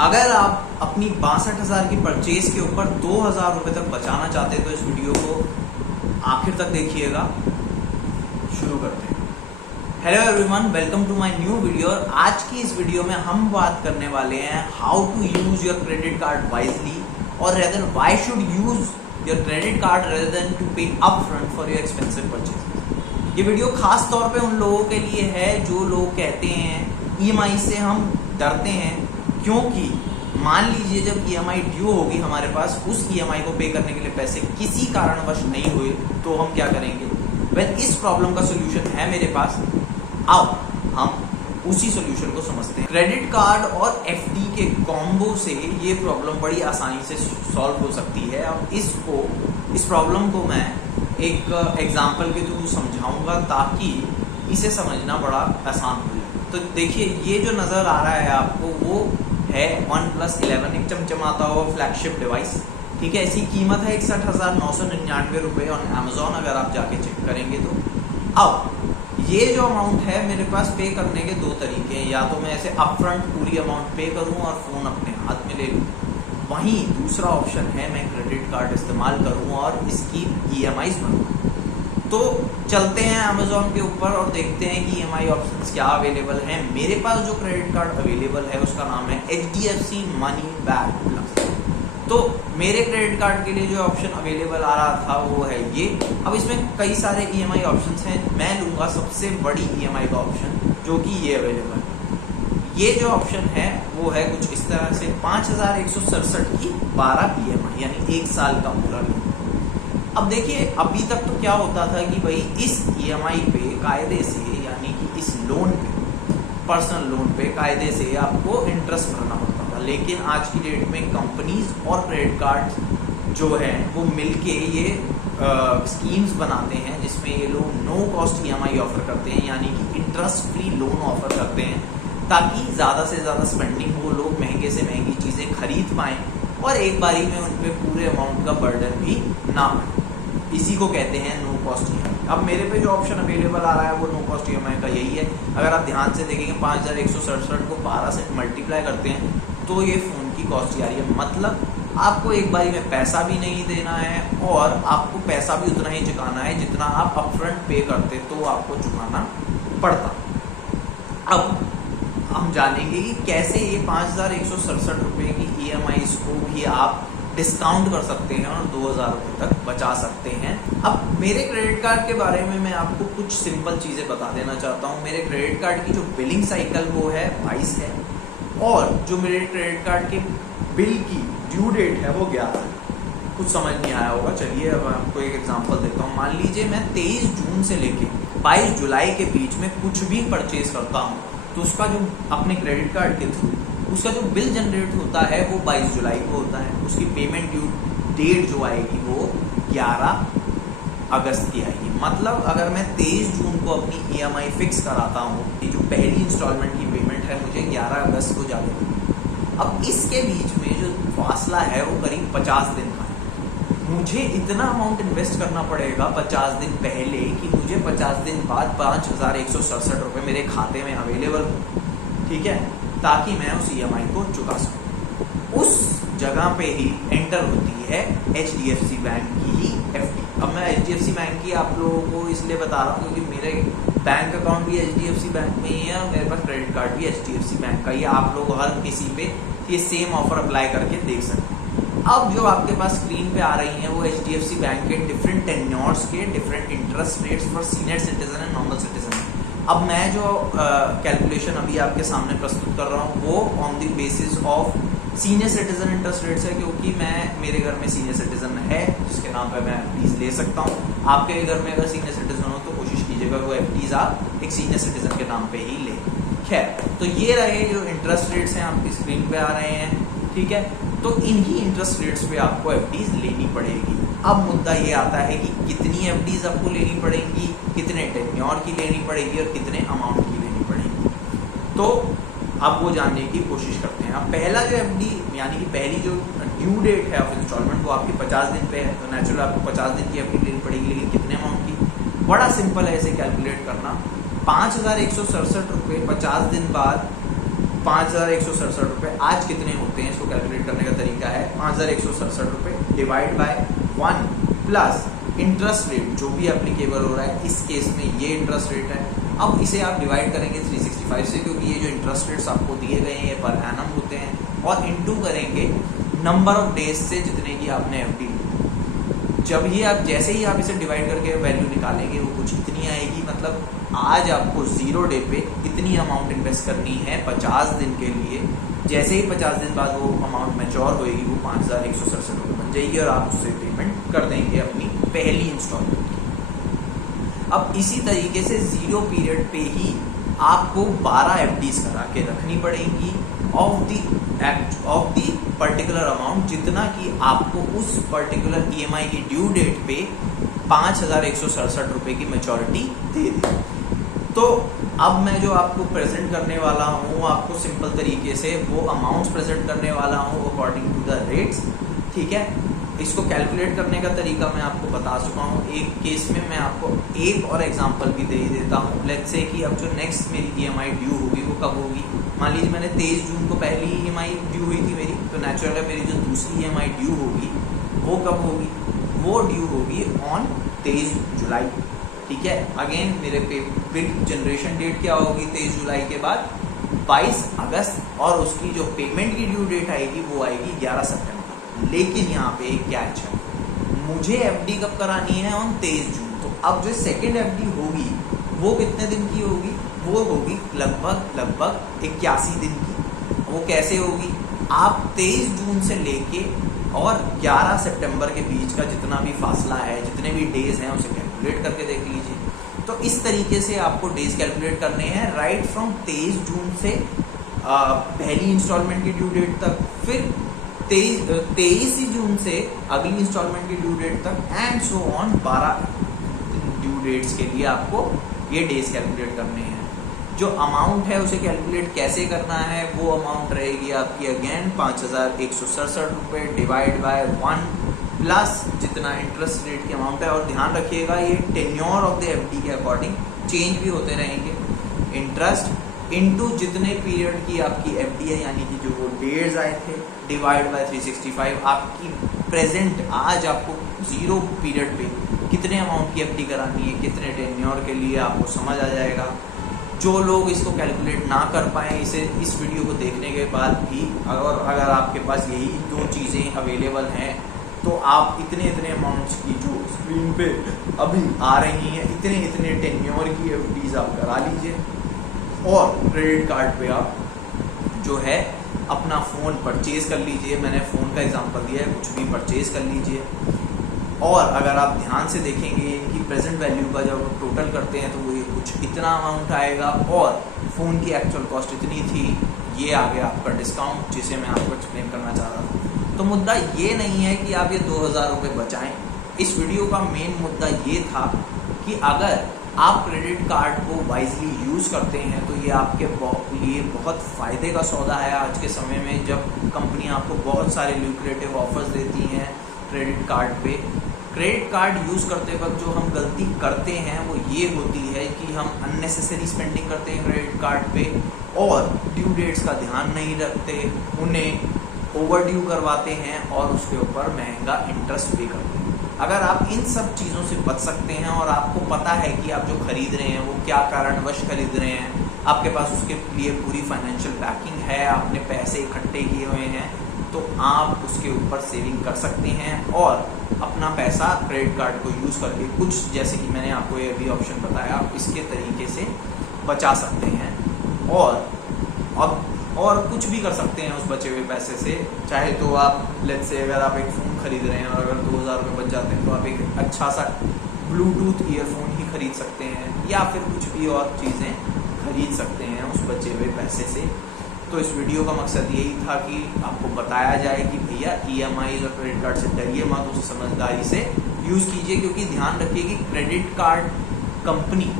अगर आप अपनी 62,000 की परचेज के ऊपर 2,000 रुपए तक बचाना चाहते हैं तो इस वीडियो को आखिर तक देखिएगा। शुरू करते हैं। Hello everyone, welcome to my new video. आज की इस वीडियो में हम बात करने वाले हैं how to use your credit card wisely, और rather why should use your credit card rather than to pay upfront for your expensive purchase. ये वीडियो खास तौर पे उन लोगों के लिए है जो लोग कहते हैं ईएमआई से हम डरते हैं, क्योंकि मान लीजिए जब ईएमआई ड्यू होगी हमारे पास, उस ईएमआई को पे करने के लिए पैसे किसी कारणवश नहीं हुए तो हम क्या करेंगे। इस प्रॉब्लम का सोल्यूशन है मेरे पास। आओ हम उसी सोल्यूशन को समझते हैं। क्रेडिट कार्ड और एफडी के कॉम्बो से ये प्रॉब्लम बड़ी आसानी से सॉल्व हो सकती है। अब इस प्रॉब्लम को मैं एक एग्जांपल के थ्रू समझाऊंगा ताकि इसे समझना बड़ा आसान हो जाए। तो देखिए, ये जो नज़र आ रहा है आपको वो है OnePlus 11, एक चमचमाता हुआ फ्लैगशिप डिवाइस। ठीक है, इसकी कीमत है 61,999 रुपये और अमेजोन अगर आप जाके चेक करेंगे तो। अब ये जो अमाउंट है मेरे पास पे करने के दो तरीके हैं, या तो मैं ऐसे अपफ्रंट पूरी अमाउंट पे करूं और फ़ोन अपने हाथ में ले लूं, वहीं दूसरा ऑप्शन है मैं क्रेडिट कार्ड इस्तेमाल करूं और इसकी EMIs भरूं। तो चलते हैं अमेजोन के ऊपर और देखते हैं कि EMI ऑप्शंस क्या अवेलेबल हैं। मेरे पास जो क्रेडिट कार्ड अवेलेबल है उसका नाम है HDFC मनी बैक प्लस। तो मेरे क्रेडिट कार्ड के लिए जो ऑप्शन अवेलेबल आ रहा था वो है ये। अब इसमें कई सारे EMI ऑप्शंस हैं, मैं लूँगा सबसे बड़ी EMI का ऑप्शन जो कि ये अवेलेबल है। ये जो ऑप्शन है वो है कुछ इस तरह से 5,167 की 12 EMI, यानी 1 साल का पूरा लोन। अब देखिए, अभी तक तो क्या होता था कि भाई इस EMI पे कायदे से, यानी कि इस लोन पे, पर्सनल लोन पे कायदे से आपको इंटरेस्ट भरना होता था। लेकिन आज की डेट में कंपनीज और क्रेडिट कार्ड जो है वो मिलके ये स्कीम्स बनाते हैं जिसमें ये लोग नो कॉस्ट EMI ऑफर करते हैं, यानी कि इंटरेस्ट फ्री लोन ऑफर करते हैं, ताकि ज़्यादा से ज़्यादा स्पेंडिंग वो लोग महंगे से महंगी चीज़ें खरीद पाएँ और एक बारी में उन पर पूरे अमाउंट का बर्डन भी ना पड़े। इसी को कहते हैं नो कॉस्ट EMI। अब मेरे पे जो ऑप्शन अवेलेबल आ रहा है वो नो कॉस्ट EMI का यही है। अगर आप ध्यान से देखेंगे 5,167 को 12 से मल्टीप्लाई करते हैं तो ये फ़ोन की कॉस्ट आ रही है। मतलब आपको एक बारी में पैसा भी नहीं देना है और आपको पैसा भी उतना ही चुकाना है जितना आप अपफ्रंट पे करते तो आपको चुकाना पड़ता। अब हम जानेंगे कि कैसे ये 5,167 रुपये की EMI को भी आप डिस्काउंट कर सकते हैं और 2,000 रुपये तक बचा सकते हैं। अब मेरे क्रेडिट कार्ड के बारे में मैं आपको कुछ सिंपल चीज़ें बता देना चाहता हूँ। मेरे क्रेडिट कार्ड की जो बिलिंग साइकिल वो है 22 है, और जो मेरे क्रेडिट कार्ड के बिल की ड्यू डेट है वो 11 है। कुछ समझ नहीं आया होगा, चलिए अब आपको एक एग्जांपल देता हूँ। मान लीजिए मैं 23 जून से लेके 22 जुलाई के बीच में कुछ भी परचेज करता हूँ तो उसका जो अपने क्रेडिट कार्ड के थ्रू उसका जो बिल जनरेट होता है वो 22 जुलाई को होता है। उसकी पेमेंट ड्यू डेट जो आएगी वो 11 अगस्त की आएगी। मतलब अगर मैं 23 जून को अपनी EMI फिक्स कराता हूँ, ये जो पहली इंस्टॉलमेंट की पेमेंट है मुझे 11 अगस्त को जाने। अब इसके बीच में जो फासला है वो करीब 50 दिन का है। मुझे इतना अमाउंट इन्वेस्ट करना पड़ेगा 50 दिन पहले कि मुझे 50 दिन बाद 5,167 रुपये मेरे खाते में अवेलेबल हो, ठीक है, ताकि मैं उस EMI को चुका सकूं। उस जगह पे ही एंटर होती है HDFC बैंक की ही FD। अब मैं HDFC बैंक की आप लोगों को इसलिए बता रहा हूँ क्योंकि मेरे बैंक अकाउंट भी HDFC बैंक में ही है और मेरे पास क्रेडिट कार्ड भी HDFC बैंक का ही। आप लोग हर किसी पे ये सेम ऑफर अप्लाई करके देख सकते हैं। अब जो आपके पास स्क्रीन पे आ रही हैं वो HDFC बैंक के डिफरेंट टेन्योर्स के different interest rates for senior citizen and normal citizen. अब मैं जो कैलकुलेशन अभी आपके सामने प्रस्तुत कर रहा हूँ वो on the basis of senior citizen interest rates है, क्योंकि मेरे घर में सीनियर सिटीजन है जिसके नाम पे मैं FDs ले सकता हूँ। आपके घर में अगर सीनियर सिटीजन हो तो कोशिश कीजिएगा वो FDs आप एक सीनियर सिटीजन के नाम पे ही ले। खैर, तो ये रहे जो इंटरेस्ट रेट्स हैं आपकी स्क्रीन पे आ रहे हैं, ठीक है। तो इन्हीं इंटरेस्ट रेट्स पे आपको FDs लेनी पड़ेगी। अब मुद्दा ये आता है कि कितनी FDs आपको लेनी पड़ेगी, कितने टेन्योर की लेनी पड़ेगी और कितने अमाउंट की लेनी पड़ेगी। तो अब वो जानने की कोशिश करते हैं। अब पहला जो FD यानी कि पहली जो ड्यू डेट है ऑफ इंस्टॉलमेंट वो आपकी 50 दिन पे है, तो नेचुरल आपको 50 दिन की FD लेनी पड़ेगी। लेकिन कितने अमाउंट की, बड़ा सिंपल है इसे कैलकुलेट करना। 5,167 रुपये 50 दिन बाद 5,167 रुपये। आज कितने होते हैं इसको कैलकुलेट करने का तरीका है 5,167 रुपये divide by 1 plus interest rate जो भी एप्लीकेबल हो रहा है, इस केस में ये इंटरेस्ट रेट है। अब इसे आप डिवाइड करेंगे 365 से, क्योंकि ये जो इंटरेस्ट रेट्स आपको दिए गए हैं ये पर एनम होते हैं, और इनटू करेंगे नंबर ऑफ डेज से जितने की आपने एफडी ली। जब ही आप जैसे ही आप इसे डिवाइड करके वैल्यू निकालेंगे वो कुछ इतनी आएगी। मतलब आज आपको 0 डे पे इतनी अमाउंट इन्वेस्ट करनी है 50 दिन के लिए। जैसे ही 50 दिन बाद वो अमाउंट मैच्योर होएगी वो 5,167 रुपये बन जाएगी और आप उससे पेमेंट कर देंगे अपनी पहली इंस्टॉलमेंट की। अब इसी तरीके से 0 पीरियड पे ही आपको 12 एफडीज करा के रखनी पड़ेंगी ऑफ दी पर्टिकुलर अमाउंट, जितना कि आपको उस पर्टिकुलर ईएमआई की ड्यू डेट पे 5,167 रुपये की मैच्योरिटी दे दी। तो अब मैं जो आपको प्रेजेंट करने वाला हूँ आपको सिंपल तरीके से वो अमाउंट्स प्रेजेंट करने वाला हूँ अकॉर्डिंग टू द रेट्स। ठीक है, इसको कैलकुलेट करने का तरीका मैं आपको बता चुका हूँ। एक केस में मैं आपको एक और एग्जांपल भी दे देता हूँ। लेट्स से कि अब जो नेक्स्ट मेरी ईएमआई ड्यू होगी वो कब होगी। मान लीजिए मैंने 23 जून को पहली ईएमआई ड्यू हुई थी मेरी, तो नेचुरल है मेरी जो दूसरी ईएमआई ड्यू होगी वो कब होगी, वो ड्यू होगी ऑन 23 जुलाई। ठीक है, अगेन मेरे बिल जनरेशन डेट क्या होगी 23 जुलाई के बाद 22 अगस्त, और उसकी जो पेमेंट की ड्यू डेट आएगी वो आएगी 11 सितंबर। लेकिन यहाँ पे एक कैच है, मुझे एफडी कब करानी है ऑन 23 जून। तो अब जो सेकेंड एफडी होगी वो कितने दिन की होगी, वो होगी लगभग 81 दिन की। वो कैसे होगी, आप 23 जून से लेके और 11 सितंबर के बीच का जितना भी फासला है, जितने भी डेज हैं उसे कैलकुलेट करके देख लीजिए। तो इस तरीके से आपको डेज कैलकुलेट करने हैं राइट फ्रॉम 23 जून से पहली इंस्टॉलमेंट की ड्यू डेट तक, फिर 23 जून से अगली इंस्टॉलमेंट की ड्यू डेट तक, and so on 12 due dates के लिए आपको ये डेज कैलकुलेट करने हैं। जो अमाउंट है उसे कैलकुलेट कैसे करना है, वो अमाउंट रहेगी आपकी अगेन 5,167 रुपये डिवाइड बाय 1 प्लस जितना इंटरेस्ट रेट की अमाउंट है। और ध्यान रखिएगा ये टेन्योर ऑफ द एफडी के अकॉर्डिंग चेंज भी होते रहेंगे। इंटरेस्ट इनटू जितने पीरियड की आपकी एफडी है, यानी कि जो वो डेज आए थे, डिवाइड बाय 365। आपकी प्रेजेंट आज आपको 0 पीरियड पे कितने अमाउंट की एफडी करानी है, कितने टेन्योर के लिए, आपको समझ आ जाएगा। जो लोग इसको कैलकुलेट ना कर पाए, इस वीडियो को देखने के बाद भी अगर आपके पास यही 2 चीज़ें अवेलेबल हैं तो आप इतने अमाउंट्स की जो स्क्रीन पे अभी आ रही हैं, इतने टेन्योर की एफडीज आप करा लीजिए। और क्रेडिट कार्ड पे आप जो है अपना फ़ोन परचेज कर लीजिए। मैंने फ़ोन का एग्जांपल दिया है, कुछ भी परचेज कर लीजिए। और अगर आप ध्यान से देखेंगे इनकी प्रेजेंट वैल्यू का जब टोटल करते हैं तो वो ये कुछ इतना अमाउंट आएगा, और फ़ोन की एक्चुअल कॉस्ट इतनी थी। ये आ गया आपका डिस्काउंट, जिसे मैं आपको एक्सप्लेन करना चाह रहा था। तो मुद्दा ये नहीं है कि आप ये 2,000 रुपये बचाएं। इस वीडियो का मेन मुद्दा ये था कि अगर आप क्रेडिट कार्ड को वाइजली यूज़ करते हैं तो ये आपके लिए बहुत फ़ायदे का सौदा है आज के समय में, जब कंपनी आपको बहुत सारे ल्यूक्रेटिव ऑफर्स देती हैं क्रेडिट कार्ड पे। क्रेडिट कार्ड यूज़ करते वक्त जो हम गलती करते हैं वो ये होती है कि हम अननेसेसरी स्पेंडिंग करते हैं क्रेडिट कार्ड पे, और ड्यू डेट्स का ध्यान नहीं रखते, उन्हें ओवर ड्यू करवाते हैं और उसके ऊपर महंगा इंटरेस्ट पे करते हैं। अगर आप इन सब चीज़ों से बच सकते हैं और आपको पता है कि आप जो खरीद रहे हैं वो क्या कारणवश खरीद रहे हैं, आपके पास उसके लिए पूरी फाइनेंशियल बैकिंग है, आपने पैसे इकट्ठे किए हुए हैं, तो आप उसके ऊपर सेविंग कर सकते हैं और अपना पैसा क्रेडिट कार्ड को यूज़ करके कुछ, जैसे कि मैंने आपको ये भी ऑप्शन बताया, आप इसके तरीके से बचा सकते हैं। और कुछ भी कर सकते हैं उस बचे हुए पैसे से। चाहे तो आप लेट्स से अगर आप एक फ़ोन खरीद रहे हैं और अगर 2,000 रुपये बच जाते हैं तो आप एक अच्छा सा ब्लूटूथ ईयरफोन ही खरीद सकते हैं, या फिर कुछ भी और चीज़ें खरीद सकते हैं उस बचे हुए पैसे से। तो इस वीडियो का मकसद यही था कि आपको बताया जाए कि भैया ईएमआई और क्रेडिट कार्ड से डरिए मत, उसे समझदारी से यूज़ कीजिए। क्योंकि ध्यान रखिए कि क्रेडिट कार्ड कंपनी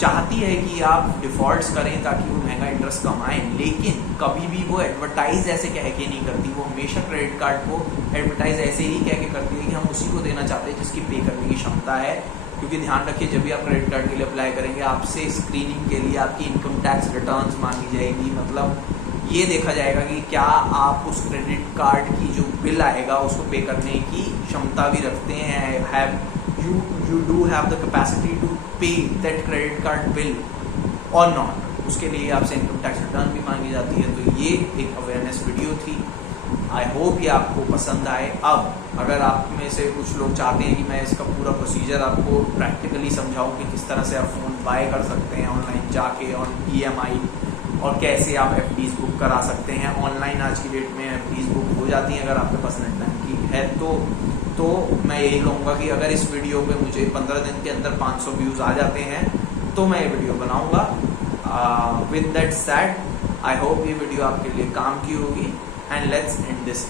चाहती है कि आप डिफ़ॉल्ट्स करें ताकि वो महंगा इंटरेस्ट कमाएं, लेकिन कभी भी वो एडवर्टाइज ऐसे कह के नहीं करती। वो हमेशा क्रेडिट कार्ड को एडवर्टाइज ऐसे ही कह के करती है कि हम उसी को देना चाहते हैं जिसकी पे करने की क्षमता है। क्योंकि ध्यान रखिए जब भी आप क्रेडिट कार्ड के लिए अप्लाई करेंगे आपसे स्क्रीनिंग के लिए आपकी इनकम टैक्स रिटर्न्स मांगी जाएगी। मतलब ये देखा जाएगा कि क्या आप उस क्रेडिट कार्ड की जो बिल आएगा उसको पे करने की क्षमता भी रखते हैं, you do have the capacity to pay that credit card bill or not। उसके लिए आपसे इनकम टैक्स रिटर्न भी मांगी जाती है। तो ये एक अवेयरनेस वीडियो थी। आई होप ये आपको पसंद आए। अब अगर आप में से कुछ लोग चाहते हैं कि मैं इसका पूरा प्रोसीजर आपको प्रैक्टिकली समझाऊं कि किस तरह से आप फ़ोन बाय कर सकते हैं ऑनलाइन जाके ऑन EMI, और कैसे आप FDs बुक करा सकते हैं ऑनलाइन। आज की डेट में FDs बुक हो जाती हैं अगर आपके पास नेट बैंकिंग है तो मैं यही कहूँगा कि अगर इस वीडियो पे मुझे 15 दिन के अंदर 500 व्यूज़ आ जाते हैं तो मैं ये वीडियो बनाऊँगा। With that said, I hope ये वीडियो आपके लिए काम की होगी एंड लेट्स एंड दिस।